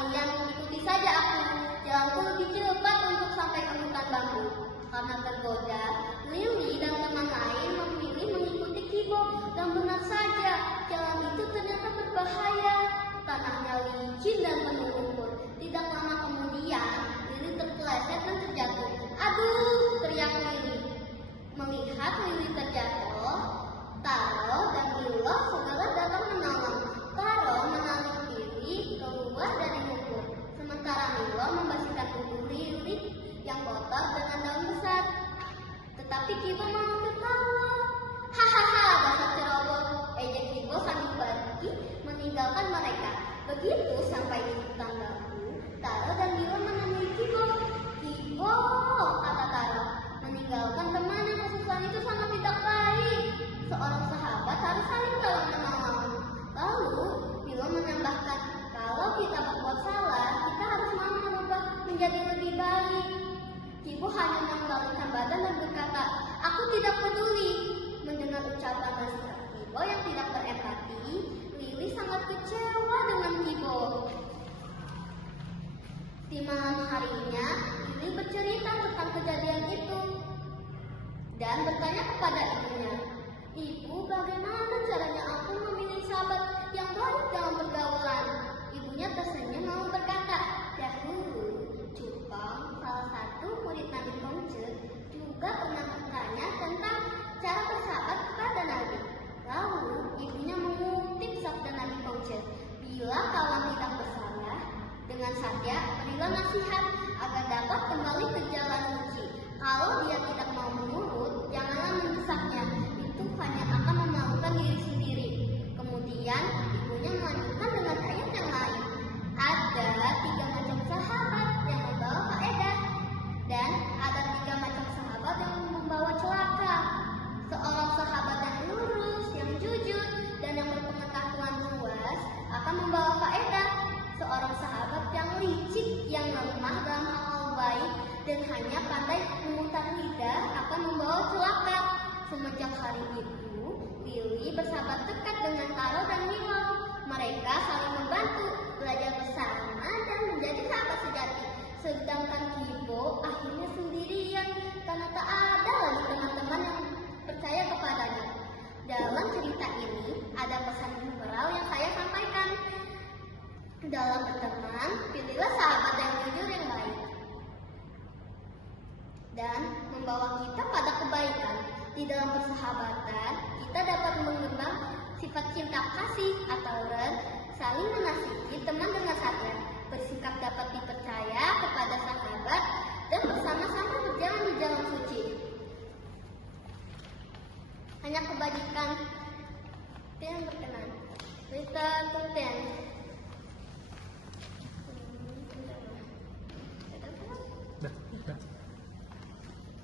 kalian ikuti saja aku. Jalanku lebih cepat untuk sampai ke hutan bambu. Karena tergoda, Lili dan teman lain memilih mengikuti Kibo. Dan benar saja, jalan itu ternyata berbahaya. Tanahnya licin dan penuh lumpur. Tidak lama kemudian, Lili terpeleset dan terjatuh. Aduh, teriak Lili. Melihat Lili terjatuh, Taro dan Milo segera datang menolong. Taro menarik Lili keluar dari lumpur, sementara Milo membersihkan tubuh Lili yang kotor dengan daun besar. Tetapi Kibo malah tertawa. Hahaha, dasar ceroboh, ejek Kibo sambil pergi meninggalkan mereka. Begitu sampai di hutan bambu, Taro dan Milo menemui Kibo. Kibo, kata Taro, meninggalkan teman yang kesusahan itu sangat tidak baik. Seorang sahabat harus saling tolong menolong. Lalu Milo menambahkan, kalau kita berbuat salah, kita harus mau merubah menjadi lebih baik. Kibo hanya membalikkan badan dan berkata, aku tidak peduli. Mendengar ucapan nasihat Kibo yang tidak berempati, Lili sangat kecewa dengan Kibo. Di malam harinya, Lili bercerita tentang kejadian itu dan bertanya kepada ibunya, Ibu, bagaimana caranya aku memilih sahabat yang baik dalam pergaulan? Ibunya tersenyum lalu berkata, dahulu Cupang, salah satu murid Nabi Kongce, juga pernah bertanya tentang cara bersahabat kepada Nabi. Lalu ibunya mengutip sabda Nabi Kongce, bila kawan tidak bersalah, dengan saja berilah nasihat agar dapat kembali ke jalan suci. Kalau dia tidak mau menurut, janganlah mendesaknya. Itu hanya akan memalukan diri sendiri. Kemudian ibunya melanjutkan dengan ayat yang lain. Ada 3 macam sahabat yang membawa faedah dan ada 3 macam sahabat yang membawa celaka. Seorang sahabat yang lurus, yang jujur, dan yang berpengetahuan luas akan membawa faedah. Seorang sahabat yang licik, yang lemah dalam hal-hal baik dan hanya pandai memutar lidah akan membawa celaka. Semenjak hari itu, Lili bersahabat dekat dengan Taro dan Milo. Mereka saling membantu, belajar bersama dan menjadi sahabat sejati. Sedangkan Kibo akhirnya sendirian karena tak ada lagi teman-teman yang percaya kepadanya. Dalam cerita ini ada pesan moral yang saya sampaikan. Dalam berteman, pilihlah sahabat yang jujur yang baik dan membawa kita pada kebaikan. Di dalam persahabatan, kita dapat mengembang sifat cinta kasih atau ren, saling mengasihi teman dengan sadar, bersikap dapat dipercaya kepada sahabat, dan bersama-sama berjalan di jalan suci. Hanya kebajikan yang berkenan. Return to 10.